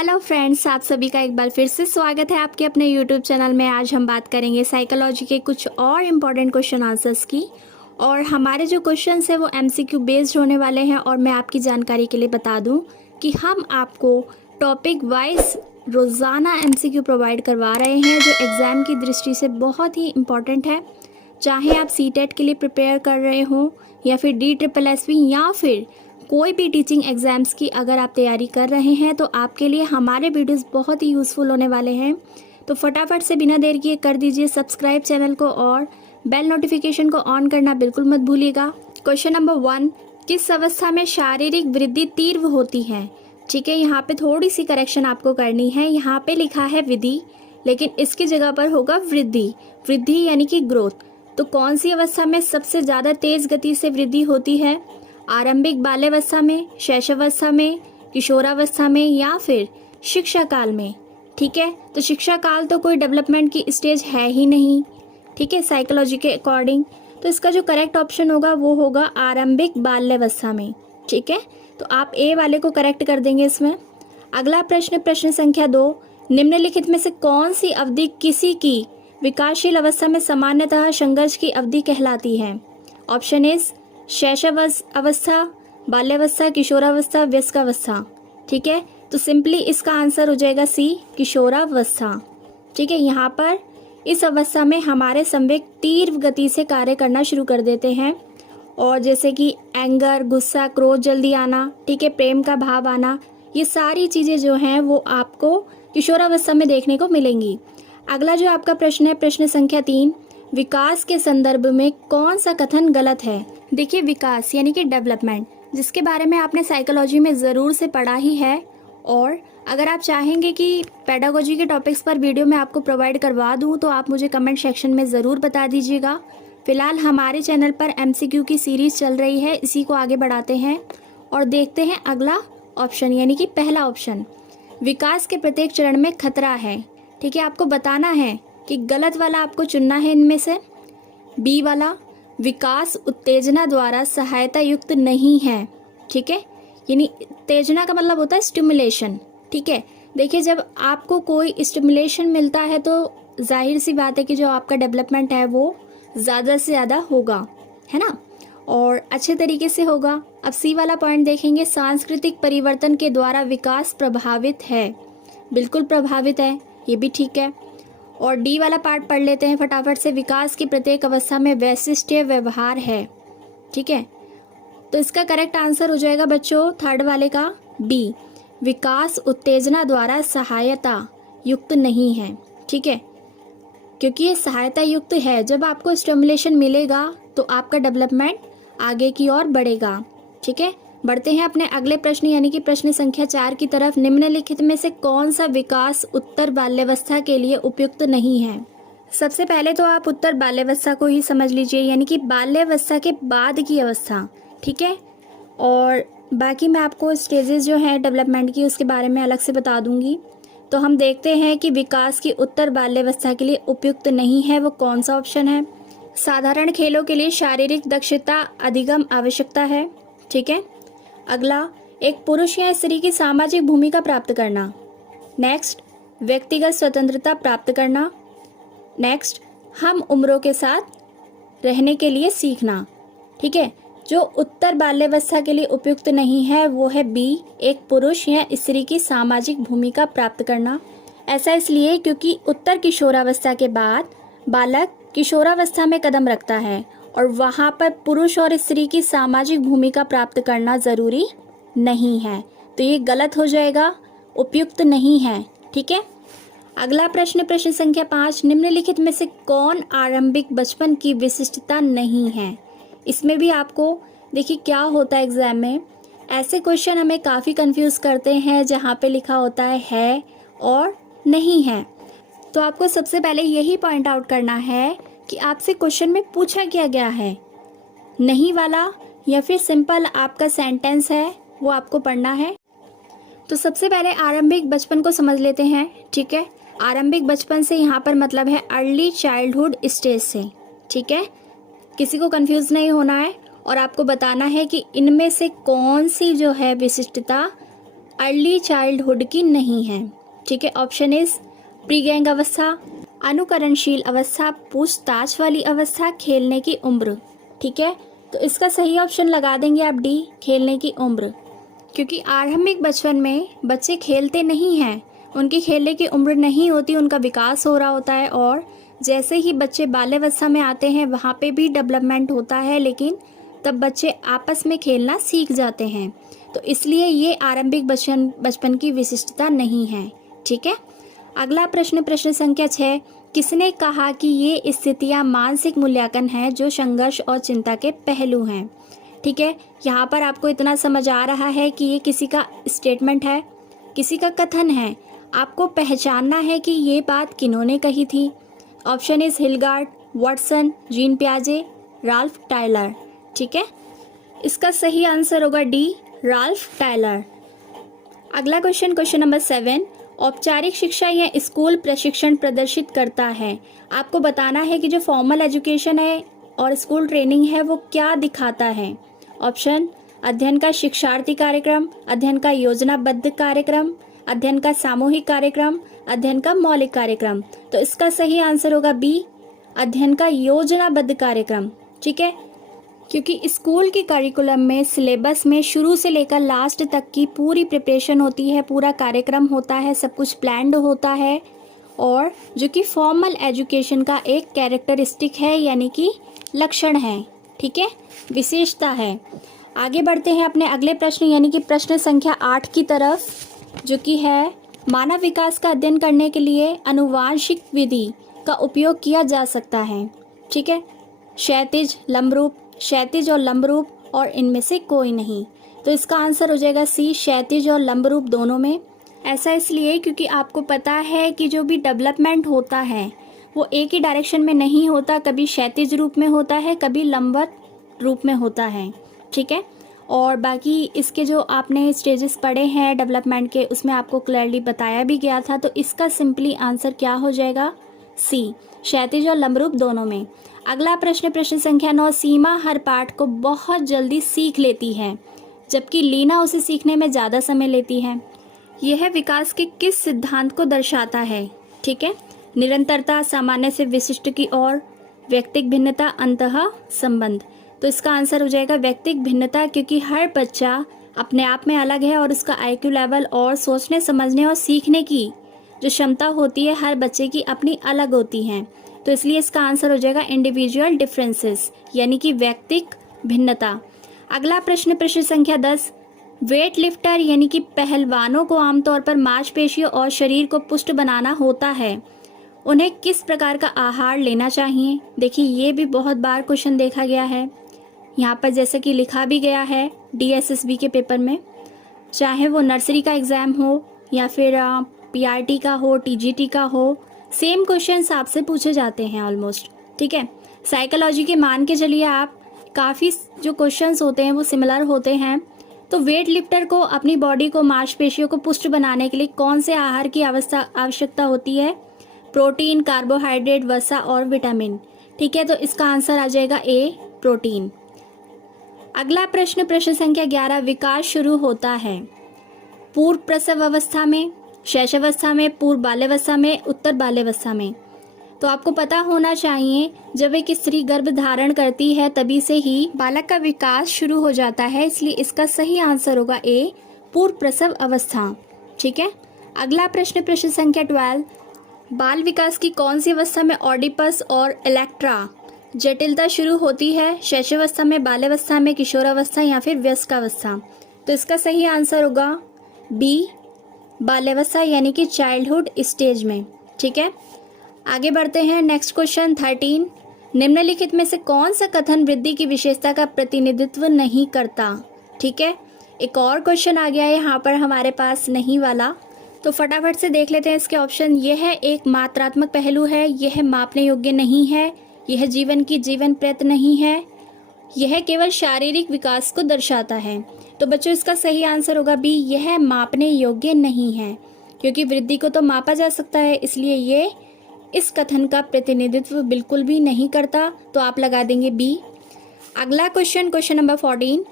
Hello friends, आप सभी का एक बार फिर से स्वागत है आपके अपने यूट्यूब चैनल में। आज हम बात करेंगे साइकोलॉजी के कुछ और इम्पॉर्टेंट क्वेश्चन आंसर्स की। और हमारे जो क्वेश्चंस हैं वो एमसीक्यू बेस्ड होने वाले हैं। और मैं आपकी जानकारी के लिए बता दूं कि हम आपको टॉपिक वाइज रोज़ाना एमसीक्यू प्रोवाइड करवा रहे हैं, जो एग्ज़ाम की दृष्टि से बहुत ही इम्पॉर्टेंट है। चाहे आप सीटेट के लिए प्रिपेयर कर रहे हों या फिर DSSB या फिर कोई भी टीचिंग एग्ज़ाम्स की अगर आप तैयारी कर रहे हैं, तो आपके लिए हमारे वीडियोस बहुत ही यूज़फुल होने वाले हैं। तो फटाफट से बिना देर किए कर दीजिए सब्सक्राइब चैनल को और बेल नोटिफिकेशन को ऑन करना बिल्कुल मत भूलिएगा। क्वेश्चन नंबर 1, किस अवस्था में शारीरिक वृद्धि तीव्र होती है? ठीक है, यहाँ पे थोड़ी सी करेक्शन आपको करनी है। यहाँ पे लिखा है विधि, लेकिन इसकी जगह पर होगा वृद्धि। वृद्धि यानी कि ग्रोथ। तो कौन सी अवस्था में सबसे ज़्यादा तेज़ गति से वृद्धि होती है? आरंभिक बाल्यावस्था में, शैशवावस्था में, किशोरावस्था में या फिर शिक्षा काल में? ठीक है, तो शिक्षा काल तो कोई डेवलपमेंट की स्टेज है ही नहीं, ठीक है, साइकोलॉजी के अकॉर्डिंग। तो इसका जो करेक्ट ऑप्शन होगा वो होगा आरंभिक बाल्यावस्था में। ठीक है, तो आप ए वाले को करेक्ट कर देंगे इसमें। अगला प्रश्न, प्रश्न संख्या 2, निम्नलिखित में से कौन सी अवधि किसी की विकासशील अवस्था में सामान्यतः संघर्ष की अवधि कहलाती है? ऑप्शन इज शैशवावस्था, बाल्यावस्था, किशोरावस्था, वयस्कावस्था। ठीक है, तो सिंपली इसका आंसर हो जाएगा सी, किशोरावस्था। ठीक है, यहाँ पर इस अवस्था में हमारे संवेग तीव्र गति से कार्य करना शुरू कर देते हैं। और जैसे कि एंगर, गुस्सा, क्रोध जल्दी आना, ठीक है, प्रेम का भाव आना, ये सारी चीज़ें जो हैं वो आपको किशोरावस्था में देखने को मिलेंगी। अगला जो आपका प्रश्न है, प्रश्न संख्या 3, विकास के संदर्भ में कौन सा कथन गलत है? देखिए, विकास यानी कि डेवलपमेंट, जिसके बारे में आपने साइकोलॉजी में ज़रूर से पढ़ा ही है। और अगर आप चाहेंगे कि पेडागोजी के टॉपिक्स पर वीडियो मैं आपको प्रोवाइड करवा दूं, तो आप मुझे कमेंट सेक्शन में ज़रूर बता दीजिएगा। फिलहाल हमारे चैनल पर एमसीक्यू की सीरीज़ चल रही है, इसी को आगे बढ़ाते हैं और देखते हैं अगला ऑप्शन, यानी कि पहला ऑप्शन, विकास के प्रत्येक चरण में खतरा है। ठीक है, आपको बताना है कि गलत वाला आपको चुनना है इनमें से। बी वाला, विकास उत्तेजना द्वारा सहायता युक्त नहीं है। ठीक है, यानी उत्तेजना का मतलब होता है स्टिमुलेशन। ठीक है, देखिए, जब आपको कोई स्टिमुलेशन मिलता है तो जाहिर सी बात है कि जो आपका डेवलपमेंट है वो ज़्यादा से ज़्यादा होगा, है ना, और अच्छे तरीके से होगा। अब सी वाला पॉइंट देखेंगे, सांस्कृतिक परिवर्तन के द्वारा विकास प्रभावित है। बिल्कुल प्रभावित है, ये भी ठीक है। और डी वाला पार्ट पढ़ लेते हैं फटाफट से, विकास की प्रत्येक अवस्था में वैशिष्ट्य व्यवहार है। ठीक है, तो इसका करेक्ट आंसर हो जाएगा बच्चों थर्ड वाले का बी, विकास उत्तेजना द्वारा सहायता युक्त नहीं है। ठीक है, क्योंकि ये सहायता युक्त है। जब आपको स्टिमुलेशन मिलेगा तो आपका डेवलपमेंट आगे की ओर बढ़ेगा। ठीक है, बढ़ते हैं अपने अगले प्रश्न यानी कि प्रश्न संख्या 4 की तरफ। निम्नलिखित में से कौन सा विकास उत्तर बाल्यावस्था के लिए उपयुक्त नहीं है? सबसे पहले तो आप उत्तर बाल्यावस्था को ही समझ लीजिए, यानी कि बाल्यावस्था के बाद की अवस्था। ठीक है, और बाकी मैं आपको स्टेजेस जो हैं डेवलपमेंट की उसके बारे में अलग से बता दूंगी। तो हम देखते हैं कि विकास की उत्तर बाल्यावस्था के लिए उपयुक्त नहीं है, वो कौन सा ऑप्शन है? साधारण खेलों के लिए शारीरिक दक्षता अधिगम आवश्यकता है। ठीक है, अगला, एक पुरुष या स्त्री की सामाजिक भूमिका प्राप्त करना। नेक्स्ट, व्यक्तिगत स्वतंत्रता प्राप्त करना। नेक्स्ट, हम उम्रों के साथ रहने के लिए सीखना। ठीक है, जो उत्तर बाल्यावस्था के लिए उपयुक्त नहीं है वो है बी, एक पुरुष या स्त्री की सामाजिक भूमिका प्राप्त करना। ऐसा इसलिए क्योंकि उत्तर किशोरावस्था के बाद बालक किशोरावस्था में कदम रखता है और वहाँ पर पुरुष और स्त्री की सामाजिक भूमिका प्राप्त करना ज़रूरी नहीं है। तो ये गलत हो जाएगा, उपयुक्त नहीं है। ठीक है, अगला प्रश्न, प्रश्न संख्या 5, निम्नलिखित में से कौन आरंभिक बचपन की विशिष्टता नहीं है? इसमें भी आपको देखिए क्या होता है एग्जाम में, ऐसे क्वेश्चन हमें काफ़ी कंफ्यूज करते हैं जहाँ पे लिखा होता है और नहीं है। तो आपको सबसे पहले यही पॉइंट आउट करना है कि आपसे क्वेश्चन में पूछा क्या गया है, नहीं वाला या फिर सिंपल आपका सेंटेंस है वो आपको पढ़ना है। तो सबसे पहले आरंभिक बचपन को समझ लेते हैं। ठीक है, आरंभिक बचपन से यहाँ पर मतलब है अर्ली चाइल्डहुड स्टेज से। ठीक है, किसी को कंफ्यूज नहीं होना है और आपको बताना है कि इनमें से कौन सी जो है विशिष्टता अर्ली चाइल्डहुड की नहीं है। ठीक है, ऑप्शन इज प्रीगैंग अवस्था, अनुकरणशील अवस्था, पूछताछ वाली अवस्था, खेलने की उम्र। ठीक है, तो इसका सही ऑप्शन लगा देंगे आप डी, खेलने की उम्र, क्योंकि आरंभिक बचपन में बच्चे खेलते नहीं हैं, उनकी खेलने की उम्र नहीं होती, उनका विकास हो रहा होता है। और जैसे ही बच्चे बाल्यावस्था में आते हैं वहाँ पे भी डेवलपमेंट होता है, लेकिन तब बच्चे आपस में खेलना सीख जाते हैं। तो इसलिए ये आरंभिक बचपन की विशिष्टता नहीं है। ठीक है, अगला प्रश्न, प्रश्न संख्या 6, किसने कहा कि ये स्थितियाँ मानसिक मूल्यांकन है जो संघर्ष और चिंता के पहलू हैं। ठीक है, यहाँ पर आपको इतना समझ आ रहा है कि ये किसी का स्टेटमेंट है, किसी का कथन है, आपको पहचानना है कि ये बात किन्होंने कही थी। Option is Hilgard, Watson, Jean पियाजे, राल्फ टायलर। ठीक है, इसका सही आंसर होगा डी, राल्फ टायलर। अगला क्वेश्चन, क्वेश्चन नंबर 7, औपचारिक शिक्षा या स्कूल प्रशिक्षण प्रदर्शित करता है। आपको बताना है कि जो फॉर्मल एजुकेशन है और स्कूल ट्रेनिंग है वो क्या दिखाता है। ऑप्शन, अध्ययन का शिक्षार्थी कार्यक्रम, अध्ययन का योजनाबद्ध कार्यक्रम, अध्ययन का सामूहिक कार्यक्रम, अध्ययन का मौलिक कार्यक्रम। तो इसका सही आंसर होगा बी, अध्ययन का योजनाबद्ध कार्यक्रम। ठीक है, क्योंकि स्कूल की करिकुलम में, सिलेबस में शुरू से लेकर लास्ट तक की पूरी प्रिपरेशन होती है, पूरा कार्यक्रम होता है, सब कुछ प्लान्ड होता है, और जो कि फॉर्मल एजुकेशन का एक कैरेक्टरिस्टिक है, यानी कि लक्षण है। ठीक है, विशेषता है। आगे बढ़ते हैं अपने अगले प्रश्न यानी कि प्रश्न संख्या 8 की तरफ, जो कि है मानव विकास का अध्ययन करने के लिए आनुवांशिक विधि का उपयोग किया जा सकता है। ठीक है, क्षैतिज, लंबरूप, क्षैतिज और लंबरूप, और इनमें से कोई नहीं। तो इसका आंसर हो जाएगा सी, क्षैतिज और लंबरूप दोनों में। ऐसा इसलिए क्योंकि आपको पता है कि जो भी डेवलपमेंट होता है वो एक ही डायरेक्शन में नहीं होता, कभी क्षैतिज रूप में होता है, कभी लंबवत रूप में होता है। ठीक है, और बाकी इसके जो आपने स्टेजेस पढ़े हैं डेवलपमेंट के, उसमें आपको क्लियरली बताया भी गया था। तो इसका सिंपली आंसर क्या हो जाएगा, सी, क्षैतिज और लंबरूप दोनों में। अगला प्रश्न, प्रश्न संख्या 9, सीमा हर पाठ को बहुत जल्दी सीख लेती है जबकि लीना उसे सीखने में ज़्यादा समय लेती है। यह विकास के किस सिद्धांत को दर्शाता है। ठीक है, निरंतरता, सामान्य से विशिष्ट की ओर, व्यक्तिक भिन्नता, अंतः संबंध। तो इसका आंसर हो जाएगा व्यक्तिक भिन्नता, क्योंकि हर बच्चा अपने आप में अलग है और उसका IQ लेवल और सोचने समझने और सीखने की जो क्षमता होती है हर बच्चे की अपनी अलग होती हैं। तो इसलिए इसका आंसर हो जाएगा इंडिविजुअल डिफरेंसेस, यानी कि व्यक्तिक भिन्नता। अगला प्रश्न, प्रश्न संख्या 10, वेट लिफ्टर यानी कि पहलवानों को आमतौर पर मांसपेशियों और शरीर को पुष्ट बनाना होता है, उन्हें किस प्रकार का आहार लेना चाहिए। देखिए, ये भी बहुत बार क्वेश्चन देखा गया है, यहाँ पर जैसे कि लिखा भी गया है DSSB के पेपर में, चाहे वो नर्सरी का एग्ज़ाम हो या फिर PRT का हो, TGT का हो, सेम क्वेश्चंस आपसे पूछे जाते हैं ऑलमोस्ट। ठीक है, साइकोलॉजी के मान के चलिए आप, काफ़ी जो क्वेश्चंस होते हैं वो सिमिलर होते हैं। तो वेट लिफ्टर को अपनी बॉडी को, मांसपेशियों को पुष्ट बनाने के लिए कौन से आहार की आवश्यकता होती है। प्रोटीन, कार्बोहाइड्रेट, वसा और विटामिन। ठीक है, तो इसका आंसर आ जाएगा ए, प्रोटीन। अगला प्रश्न, प्रश्न संख्या 11, विकास शुरू होता है पूर्व प्रसव अवस्था में, शैशवावस्था में, पूर्व बाल्यावस्था में, उत्तर बाल्यावस्था में। तो आपको पता होना चाहिए जब एक स्त्री गर्भ धारण करती है तभी से ही बालक का विकास शुरू हो जाता है, इसलिए इसका सही आंसर होगा ए, पूर्व प्रसव अवस्था। ठीक है, अगला प्रश्न, प्रश्न संख्या 12, बाल विकास की कौन सी अवस्था में ऑडिपस और इलेक्ट्रा जटिलता शुरू होती है। शैशवावस्था में, बाल्यावस्था में, किशोरावस्था या फिर वयस्कावस्था। तो इसका सही आंसर होगा बी, बाल्यावस्था यानी कि चाइल्डहुड स्टेज में। ठीक है, आगे बढ़ते हैं। नेक्स्ट क्वेश्चन 13, निम्नलिखित में से कौन सा कथन वृद्धि की विशेषता का प्रतिनिधित्व नहीं करता। ठीक है, एक और क्वेश्चन आ गया है यहाँ पर हमारे पास नहीं वाला, तो फटाफट से देख लेते हैं इसके ऑप्शन। यह एक मात्रात्मक पहलू है, यह मापने योग्य नहीं है, यह जीवन की जीवन प्रयत्न नहीं है, यह केवल शारीरिक विकास को दर्शाता है। तो बच्चों इसका सही आंसर होगा बी, यह मापने योग्य नहीं है, क्योंकि वृद्धि को तो मापा जा सकता है, इसलिए ये इस कथन का प्रतिनिधित्व बिल्कुल भी नहीं करता। तो आप लगा देंगे बी। अगला क्वेश्चन, क्वेश्चन नंबर 14,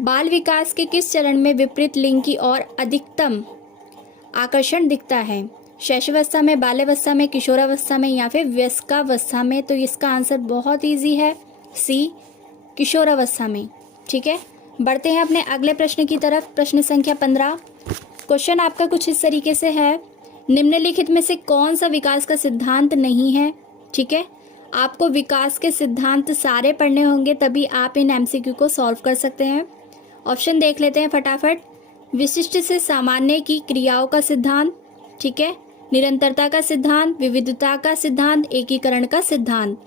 बाल विकास के किस चरण में विपरीत लिंग की ओर अधिकतम आकर्षण दिखता है? शैशवावस्था में, बाल्यावस्था में, किशोरावस्था में या फिर वयस्कावस्था में? तो इसका आंसर बहुत इजी है, सी, किशोरावस्था में। ठीक है, बढ़ते हैं अपने अगले प्रश्न की तरफ। प्रश्न संख्या 15। क्वेश्चन आपका कुछ इस तरीके से है, निम्नलिखित में से कौन सा विकास का सिद्धांत नहीं है? ठीक है, आपको विकास के सिद्धांत सारे पढ़ने होंगे, तभी आप इन एमसीक्यू को सॉल्व कर सकते हैं। ऑप्शन देख लेते हैं फटाफट। विशिष्ट से सामान्य की क्रियाओं का सिद्धांत, ठीक है, निरंतरता का सिद्धांत, विविधता का सिद्धांत, एकीकरण का सिद्धांत।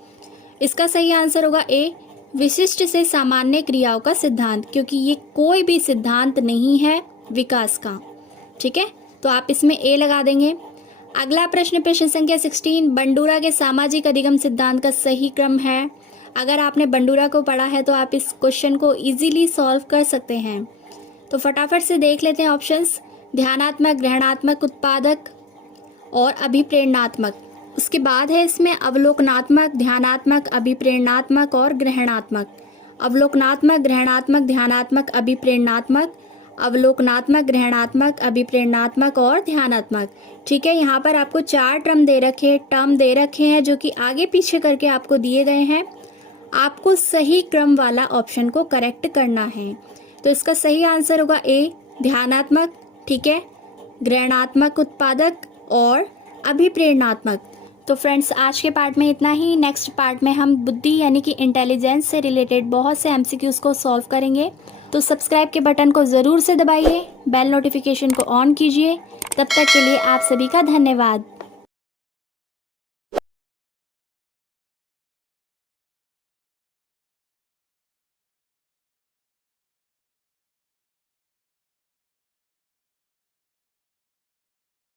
इसका सही आंसर होगा ए, विशिष्ट से सामान्य क्रियाओं का सिद्धांत, क्योंकि ये कोई भी सिद्धांत नहीं है विकास का। ठीक है, तो आप इसमें ए लगा देंगे। अगला प्रश्न, प्रश्न संख्या 16, बंडूरा के सामाजिक अधिगम सिद्धांत का सही क्रम है। अगर आपने बंडूरा को पढ़ा है तो आप इस क्वेश्चन को इजीली सॉल्व कर सकते हैं। तो फटाफट से देख लेते हैं ऑप्शंस। ध्यानात्मक, ग्रहणात्मक, उत्पादक और अभिप्रेरणात्मक। उसके बाद है इसमें अवलोकनात्मक, ध्यानात्मक, अभिप्रेरणात्मक और ग्रहणात्मक। अवलोकनात्मक, ग्रहणात्मक, ध्यानात्मक, अभिप्रेरणात्मक, अवलोकनात्मक, ग्रहणात्मक, अभिप्रेरणात्मक और ध्यानात्मक। ठीक है, यहाँ पर आपको 4 टर्म दे रखे हैं जो कि आगे पीछे करके आपको दिए गए हैं। आपको सही क्रम वाला ऑप्शन को करेक्ट करना है। तो इसका सही आंसर होगा ए, ध्यानात्मक, ठीक है, ग्रहणात्मक, उत्पादक और अभिप्रेरणात्मक। तो फ्रेंड्स, आज के पार्ट में इतना ही। नेक्स्ट पार्ट में हम बुद्धि यानी कि इंटेलिजेंस से रिलेटेड बहुत से एमसीक्यूज़ को सॉल्व करेंगे। तो सब्सक्राइब के बटन को ज़रूर से दबाइए, बेल नोटिफिकेशन को ऑन कीजिए। तब तक के लिए आप सभी का धन्यवाद।